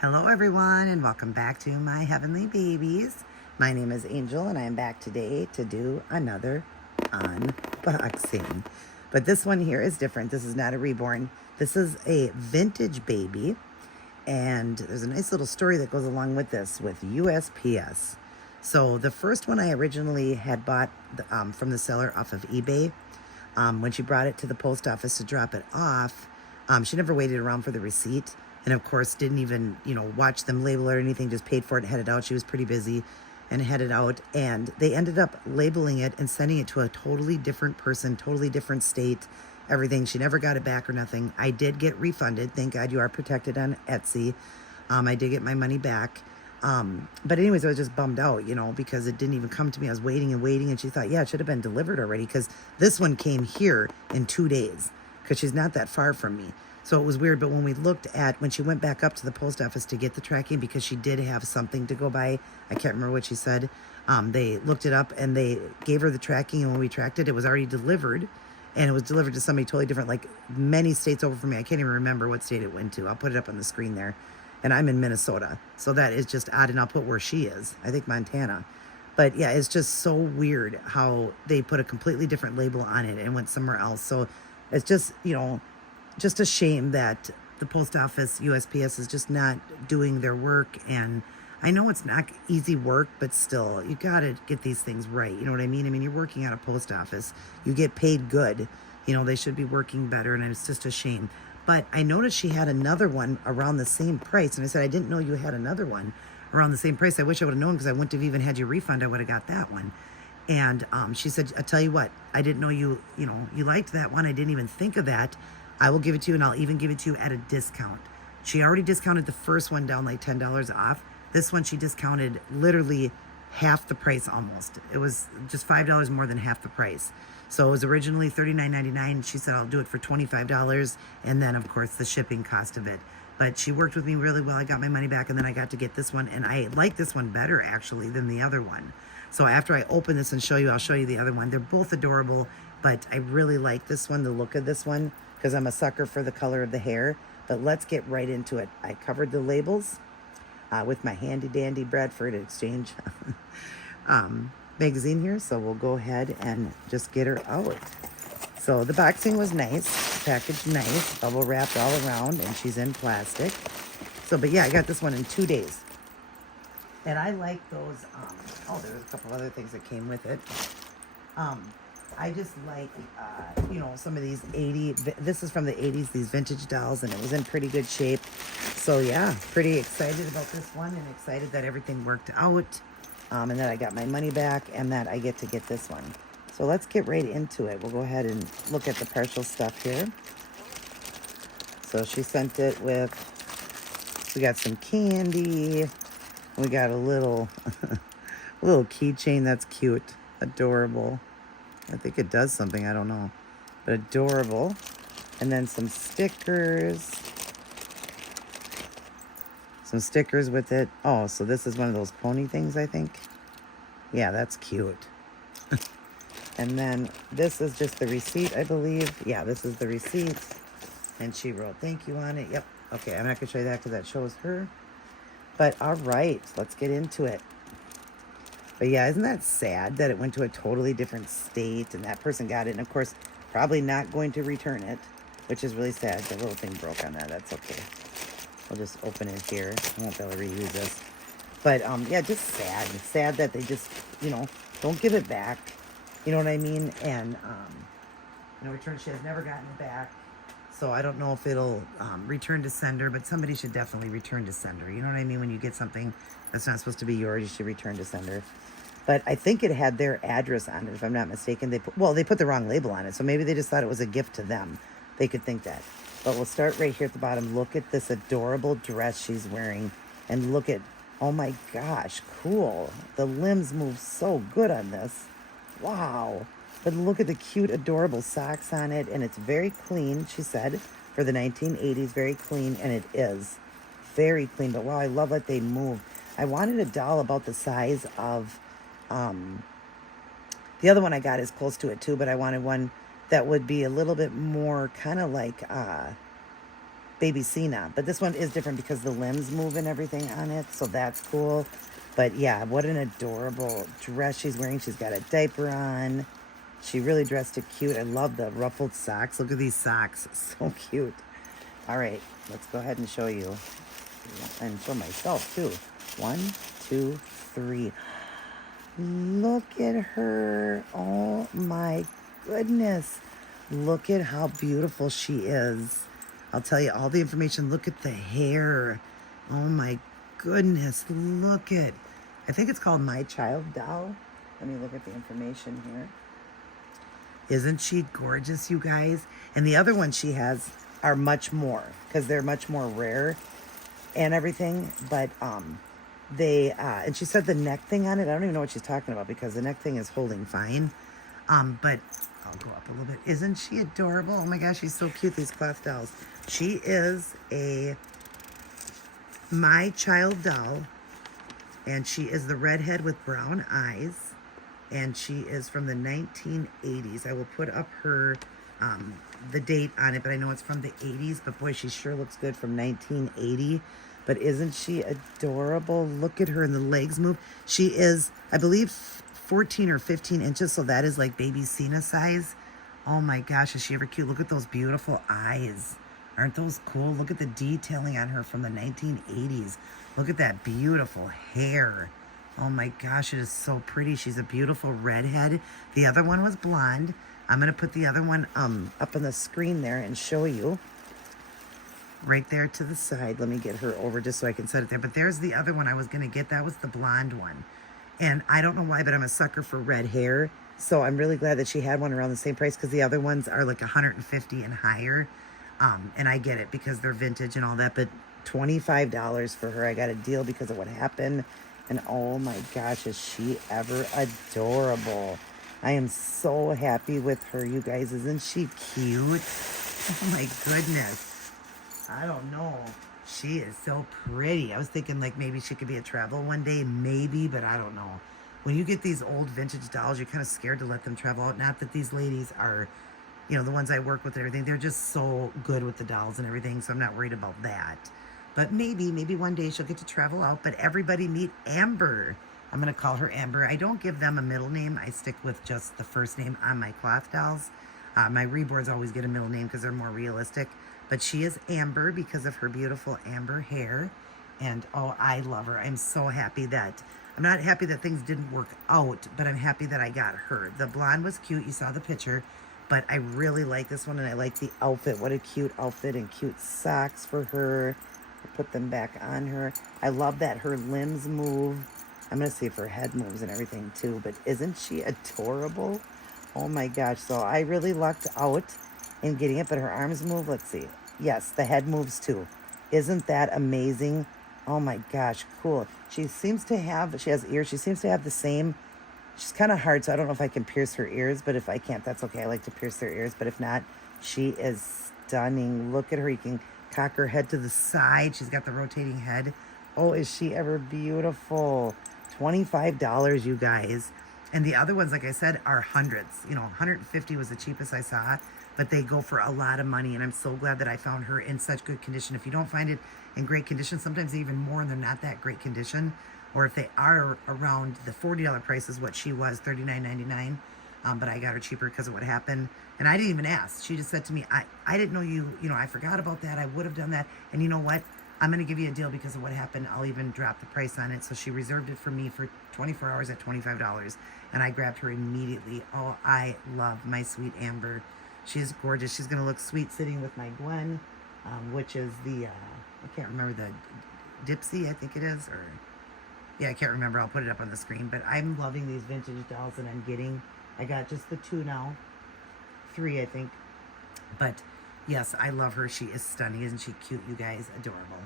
Hello everyone and welcome back to my heavenly babies. My name is Angel and I am back today to do another unboxing. But this one here is different. This is not a reborn. This is a vintage baby, and there's a nice little story that goes along with this with USPS. So the first one I originally had bought from the seller off of eBay. When she brought it to the post office to drop it off, she never waited around for the receipt. And of course, didn't even, watch them label it or anything, just paid for it and headed out. She was pretty busy and headed out. And they ended up labeling it and sending it to a totally different person, totally different state, everything. She never got it back or nothing. I did get refunded. Thank God you are protected on Etsy. I did get my money back. But anyways, I was just bummed out, because it didn't even come to me. I was waiting and waiting, and she thought, yeah, it should have been delivered already, because this one came here in 2 days, because she's not that far from me. So it was weird. But when we looked at, when she went back up to the post office to get the tracking, because she did have something to go by, I can't remember what she said. They looked it up and they gave her the tracking. And when we tracked it, it was already delivered, and it was delivered to somebody totally different, like many states over from me. I can't even remember what state it went to. I'll put it up on the screen there. And I'm in Minnesota. So that is just odd. And I'll put where she is. I think Montana. But yeah, it's just so weird how they put a completely different label on it and went somewhere else. So it's just, just a shame that the post office, USPS, is just not doing their work. And I know it's not easy work, but still, you got to get these things right. You know what I mean? I mean, you're working at a post office. You get paid good. They should be working better, and it's just a shame. But I noticed she had another one around the same price. And I said, I didn't know you had another one around the same price. I wish I would have known, because I wouldn't have even had your refund. I would have got that one. And she said, I'll tell you what, I didn't know you liked that one. I didn't even think of that. I will give it to you, and I'll even give it to you at a discount. She already discounted the first one down like $10 off. This one she discounted literally half the price almost. It was just $5 more than half the price. So it was originally $39.99. She said, I'll do it for $25. And then, of course, the shipping cost of it. But she worked with me really well. I got my money back, and then I got to get this one. And I like this one better, actually, than the other one. So after I open this and show you, I'll show you the other one. They're both adorable, but I really like this one, the look of this one, because I'm a sucker for the color of the hair. But let's get right into it. I covered the labels with my handy dandy Bradford Exchange magazine here. So we'll go ahead and just get her out. So the boxing was nice, packaged nice, bubble wrapped all around, and she's in plastic. So, but yeah, I got this one in 2 days. And I like those, there was a couple other things that came with it. I just like, some of these this is from the 80s, these vintage dolls, and it was in pretty good shape. So yeah, pretty excited about this one, and excited that everything worked out, and that I got my money back, and that I get to get this one. So let's get right into it. We'll go ahead and look at the partial stuff here. So she sent it with, we got some candy. We got a little, little keychain that's cute, adorable. I think it does something, I don't know, but adorable. And then some stickers. Some stickers with it. Oh, so this is one of those pony things, I think. Yeah, that's cute. And then this is just the receipt, I believe. Yeah, this is the receipt. And she wrote thank you on it. Yep. Okay, I'm not going to show you that because that shows her. But all right, let's get into it. But yeah, isn't that sad that it went to a totally different state and that person got it? And of course, probably not going to return it, which is really sad. The little thing broke on that. That's okay. We'll just open it here. I won't be able to reuse this. But yeah, just sad. It's sad that they just, don't give it back. You know what I mean? And, return. She has never gotten it back. So I don't know if it'll return to sender, but somebody should definitely return to sender. You know what I mean? When you get something that's not supposed to be yours, you should return to sender. But I think it had their address on it, if I'm not mistaken. They put the wrong label on it, so maybe they just thought it was a gift to them. They could think that. But we'll start right here at the bottom. Look at this adorable dress she's wearing. And look at, oh my gosh, cool. The limbs move so good on this. Wow. But look at the cute, adorable socks on it. And it's very clean, she said, for the 1980s. Very clean, and it is. Very clean. But wow, I love that they move. I wanted a doll about the size of... the other one I got is close to it too, but I wanted one that would be a little bit more kind of like Baby Cena. But this one is different because the limbs move and everything on it. So that's cool. But yeah, what an adorable dress she's wearing. She's got a diaper on. She really dressed it cute. I love the ruffled socks. Look at these socks. So cute. All right, let's go ahead and show you. And show myself too. 1, 2, 3. Look at her. Oh my goodness. Look at how beautiful she is. I'll tell you all the information. Look at the hair. Oh my goodness. Look at, I think it's called My Child Doll. Let me look at the information here. Isn't she gorgeous, you guys? And the other ones she has are much more because they're much more rare and everything. But they, and she said the neck thing on it, I don't even know what she's talking about because the neck thing is holding fine. But I'll go up a little bit. Isn't she adorable? Oh my gosh, she's so cute, these cloth dolls. She is a My Child doll, and she is the redhead with brown eyes, and she is from the 1980s. I will put up her, the date on it, but I know it's from the 80s, but boy, she sure looks good from 1980. But isn't she adorable? Look at her, and the legs move. She is, I believe, 14 or 15 inches, so that is like baby Cena size. Oh my gosh, is she ever cute? Look at those beautiful eyes. Aren't those cool? Look at the detailing on her from the 1980s. Look at that beautiful hair. Oh my gosh, it is so pretty. She's a beautiful redhead. The other one was blonde. I'm going to put the other one up on the screen there and show you. Right there to the side. Let me get her over just so I can set it there. But there's the other one I was going to get. That was the blonde one. And I don't know why, but I'm a sucker for red hair. So I'm really glad that she had one around the same price because the other ones are like $150 and higher. And I get it because they're vintage and all that. But $25 for her. I got a deal because of what happened. And oh my gosh, is she ever adorable. I am so happy with her, you guys. Isn't she cute? Oh my goodness. I don't know. She is so pretty. I was thinking like maybe she could be a travel one day. Maybe, but I don't know. When you get these old vintage dolls, you're kind of scared to let them travel out. Not that these ladies are, you know, the ones I work with and everything. They're just so good with the dolls and everything, so I'm not worried about that. But maybe one day she'll get to travel out. But everybody meet Amber. I'm going to call her Amber. I don't give them a middle name. I stick with just the first name on my cloth dolls. My Reborns always get a middle name because they're more realistic. But she is Amber because of her beautiful amber hair. And, oh, I love her. I'm so happy that, I'm not happy that things didn't work out, but I'm happy that I got her. The blonde was cute. You saw the picture. But I really like this one, and I like the outfit. What a cute outfit and cute socks for her. I'll put them back on her. I love that her limbs move. I'm going to see if her head moves and everything, too. But isn't she adorable? Oh, my gosh. So I really lucked out in getting it, but her arms move. Let's see. Yes, the head moves too. Isn't that amazing? Oh my gosh, cool. She seems to have, she has ears. She seems to have the same, she's kind of hard, so I don't know if I can pierce her ears, but if I can't, that's okay. I like to pierce their ears, but if not, she is stunning. Look at her. You can cock her head to the side. She's got the rotating head. Oh, is she ever beautiful? $25, you guys. And the other ones, like I said, are hundreds. You know, 150 was the cheapest I saw, but they go for a lot of money. And I'm so glad that I found her in such good condition. If you don't find it in great condition, sometimes even more and they're not that great condition. Or if they are around the $40 price is what she was, $39.99. But I got her cheaper because of what happened. And I didn't even ask. She just said to me, I didn't know you know, I forgot about that. I would have done that. And you know what? I'm going to give you a deal because of what happened. I'll even drop the price on it. So she reserved it for me for 24 hours at $25. And I grabbed her immediately. Oh, I love my sweet Amber. She is gorgeous. She's going to look sweet sitting with my Gwen, which is the, I can't remember, the Dipsy, I think it is. Or yeah, I can't remember. I'll put it up on the screen. But I'm loving these vintage dolls that I'm getting. I got just the 2 now. 3, I think. But yes, I love her. She is stunning. Isn't she cute, you guys? Adorable.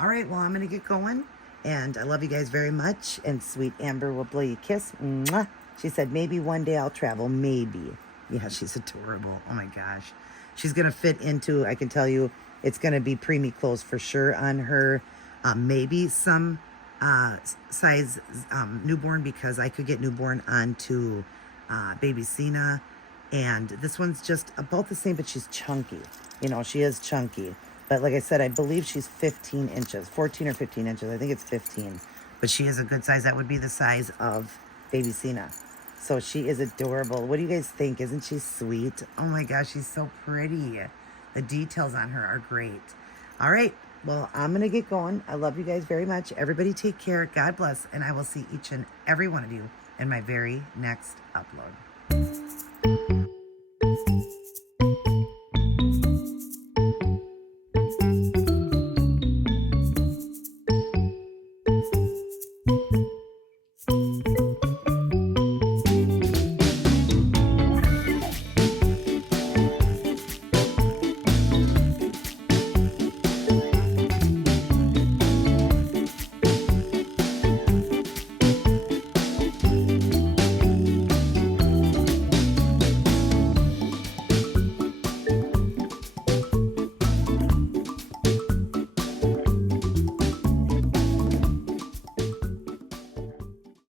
All right, well, I'm going to get going. And I love you guys very much. And sweet Amber will blow you a kiss. Mwah. She said, maybe one day I'll travel. Maybe. Yeah, she's adorable. Oh, my gosh. She's going to fit into, I can tell you, it's going to be preemie clothes for sure on her. Maybe some size newborn because I could get newborn onto baby Cena. And this one's just about the same, but she's chunky. You know, she is chunky. But like I said, I believe she's 15 inches, 14 or 15 inches. I think it's 15. But she is a good size. That would be the size of baby Cena. So she is adorable. What do you guys think? Isn't she sweet? Oh my gosh, she's so pretty. The details on her are great. All right. Well, I'm going to get going. I love you guys very much. Everybody take care. God bless. And I will see each and every one of you in my very next upload.